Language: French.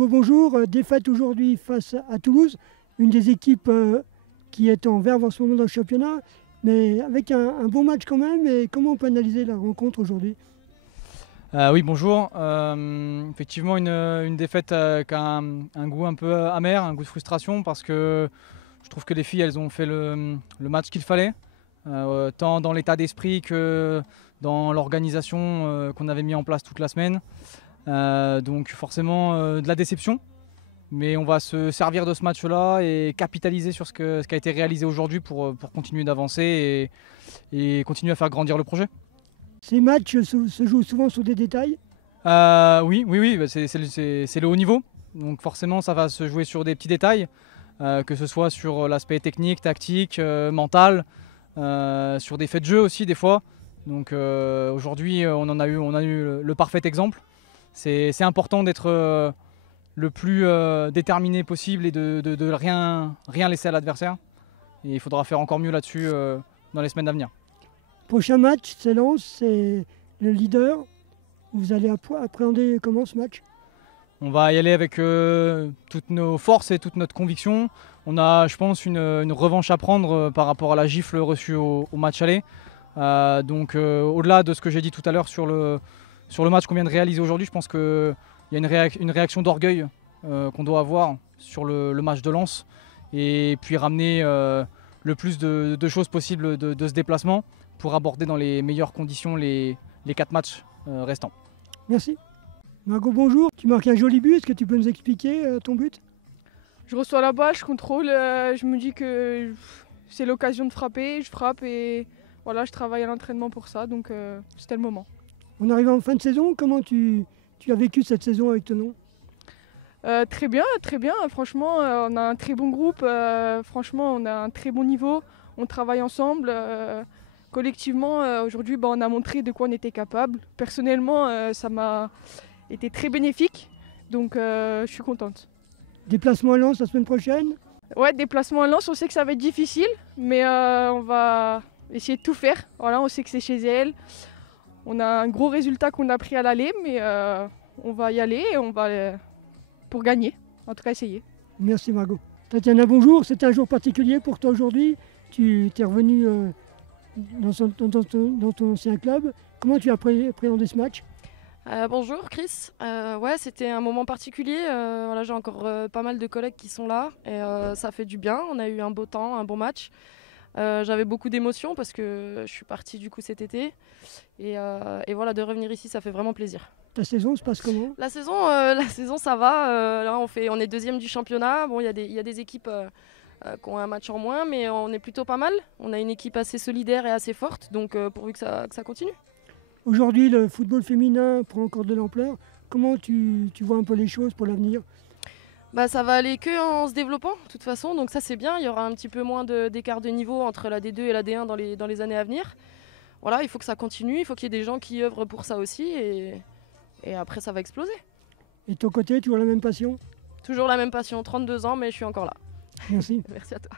nouveau bonjour. Défaite aujourd'hui face à Toulouse, une des équipes qui est en verve en ce moment dans le championnat, mais avec un bon match quand même. Et comment on peut analyser la rencontre aujourd'hui ? Oui, bonjour. Effectivement, une défaite qui a un goût un peu amer, un goût de frustration, parce que je trouve que les filles, elles ont fait le match qu'il fallait, tant dans l'état d'esprit que dans l'organisation qu'on avait mis en place toute la semaine. Donc forcément de la déception, mais on va se servir de ce match-là et capitaliser sur ce qui a été réalisé aujourd'hui pour continuer d'avancer et continuer à faire grandir le projet. Ces matchs se jouent souvent sur des détails ? Oui, c'est le haut niveau. Donc forcément, ça va se jouer sur des petits détails, que ce soit sur l'aspect technique, tactique, mental, sur des faits de jeu aussi des fois. Donc aujourd'hui, on a eu le parfait exemple. C'est important d'être le plus déterminé possible et de rien laisser à l'adversaire. Et il faudra faire encore mieux là-dessus dans les semaines à venir. Prochain match, c'est Lens, c'est le leader. Vous allez appréhender comment ce match ? On va y aller avec toutes nos forces et toute notre conviction. On a, je pense, une revanche à prendre par rapport à la gifle reçue au match aller. Donc au-delà de ce que j'ai dit tout à l'heure sur le match qu'on vient de réaliser aujourd'hui, je pense qu'il y a une réaction d'orgueil qu'on doit avoir sur le match de Lens. Et puis ramener le plus de choses possibles de ce déplacement pour aborder dans les meilleures conditions les 4 matchs restants. Merci. Margot, bonjour. Tu marques un joli but. Est-ce que tu peux nous expliquer ton but ? Je reçois la balle, je contrôle, je me dis que c'est l'occasion de frapper, je frappe et voilà, je travaille à l'entraînement pour ça, donc c'était le moment. On arrive en fin de saison. Comment tu as vécu cette saison avec Thonon ? Très bien. Franchement, on a un très bon groupe. Franchement, on a un très bon niveau. On travaille ensemble. Collectivement, aujourd'hui, on a montré de quoi on était capable. Personnellement, ça m'a été très bénéfique. Donc, je suis contente. Déplacement à Lens la semaine prochaine ? Ouais, déplacement à Lens, on sait que ça va être difficile. Mais on va essayer de tout faire. Voilà, on sait que c'est chez elle. On a un gros résultat qu'on a pris à l'aller. Mais on va y aller et on va... pour gagner, en tout cas essayer. Merci Margot. Tatiana, bonjour. C'est un jour particulier pour toi aujourd'hui. Tu es revenu dans ton ancien club. Comment tu as appréhendé ce match ? Bonjour Chris. Ouais, c'était un moment particulier. Voilà, j'ai encore pas mal de collègues qui sont là et ça fait du bien. On a eu un beau temps, un bon match. J'avais beaucoup d'émotions parce que je suis partie du coup cet été et voilà, de revenir ici, ça fait vraiment plaisir. Ta saison se passe comment ? La saison ça va. Là, on est deuxième du championnat. Bon, il y a des équipes qui ont un match en moins, mais on est plutôt pas mal. On a une équipe assez solidaire et assez forte, donc pourvu que ça continue. Aujourd'hui, le football féminin prend encore de l'ampleur. Comment tu vois un peu les choses pour l'avenir ? Ça va aller que en se développant, de toute façon, donc ça c'est bien. Il y aura un petit peu moins d'écart de niveau entre la D2 et la D1 dans les années à venir. Voilà, il faut que ça continue, il faut qu'il y ait des gens qui œuvrent pour ça aussi, et après ça va exploser. Et de ton côté, tu as la même passion ? Toujours la même passion, 32 ans, mais je suis encore là. Merci. Merci à toi.